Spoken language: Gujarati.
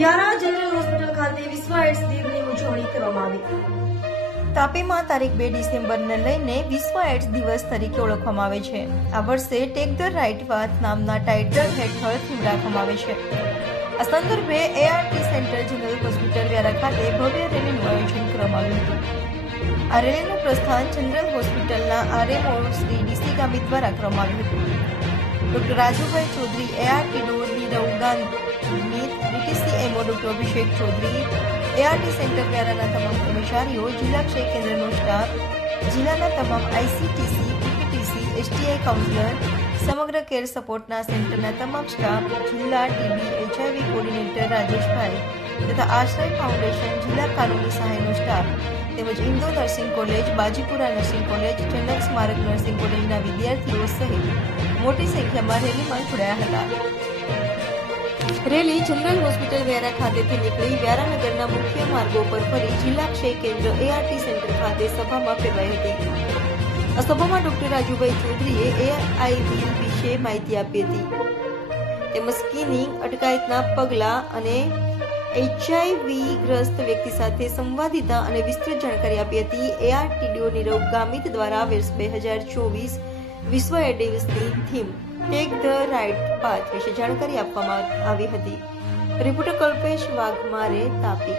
વ્યારા જનરલ હોસ્પિટલ ખાતે વિશ્વ એડ્સ દિનની ઉજવણી કરવામાં આવી। તાપીમાં તારીખ 2 ડિસેમ્બરને લઈને વિશ્વ એડ્સ દિવસ તરીકે ઓળખવામાં આવે છે। આ વર્ષે ટેક ધ રાઇટ પાથ નામના ટાઇટલ હેઠળ થીમ રાખવામાં આવે છે। આ સંદર્ભે ART centre general hospital Vyara ખાતે ભવ્ય રેલીનું આયોજન કરવામાં આવ્યું હતું। આ રેલીનું પ્રસ્થાન જનરલ હોસ્પિટલના આરએમઓ શ્રી ડીસી ગામિત દ્વારા કરવામાં આવ્યું હતું। ડોક્ટર રાજુભાઈ ચૌધરી, એઆરટી ડો નીરવ ગામિત, ડીટીસીએમઓ ડોક્ટર અભિષેક ચૌધરી, એઆરટી સેન્ટર વ્યારાના તમામ કર્મચારીઓ, જિલ્લા ક્ષય કેન્દ્રનો સ્ટાફ, જિલ્લાના તમામ આઈસીટીસી, પીપીટીસી, એસટીઆઈ કાઉન્સલર, સમગ્ર કેર સપોર્ટના સેન્ટરના તમામ સ્ટાફ, જિલ્લા ટીબી એચઆઈવી કોર્ડિનેટર રાજેશભાઈ તથા આશ્રય ફાઉન્ડેશન, જિલ્લા કાનૂની સહાયનો સ્ટાફ તેમજ Indo nursing college, Bajipura nursing college, general સ્મારક નર્સિંગ કોલેજના વિદ્યાર્થીઓ સહિત મોટી સંખ્યામાં રેલીમાં જોડાયા હતા। રેલી જનરલ હોસ્પિટલ વ્યારા ખાતેથી નીકળી વ્યારાનગરના મુખ્ય માર્ગો પર ફરી જિલ્લા ક્ષય કેન્દ્ર એઆરટી સેન્ટર ખાતે સભામાં ફેરવાઈ હતી। આ સભામાં ડોક્ટર રાજુભાઈ ચૌધરીએ એઆઈવી વિશે માહિતી આપી હતી તેમજ સ્કીનિંગ, અટકાયતના પગલાં અને એચઆઈવી ગ્રસ્ત વ્યક્તિ સાથે સંવાદિતા અને વિસ્તૃત જાણકારી આપી હતી। એઆરટીડીઓ નીરવ ગામિત દ્વારા વર્ષ 2024 વિશ્વ એડ્સ દિવસની theme take the right path વિશે જાણકારી આપવામાં આવી હતી। રિપોર્ટર કલ્પેશ વાઘમારે, તાપી।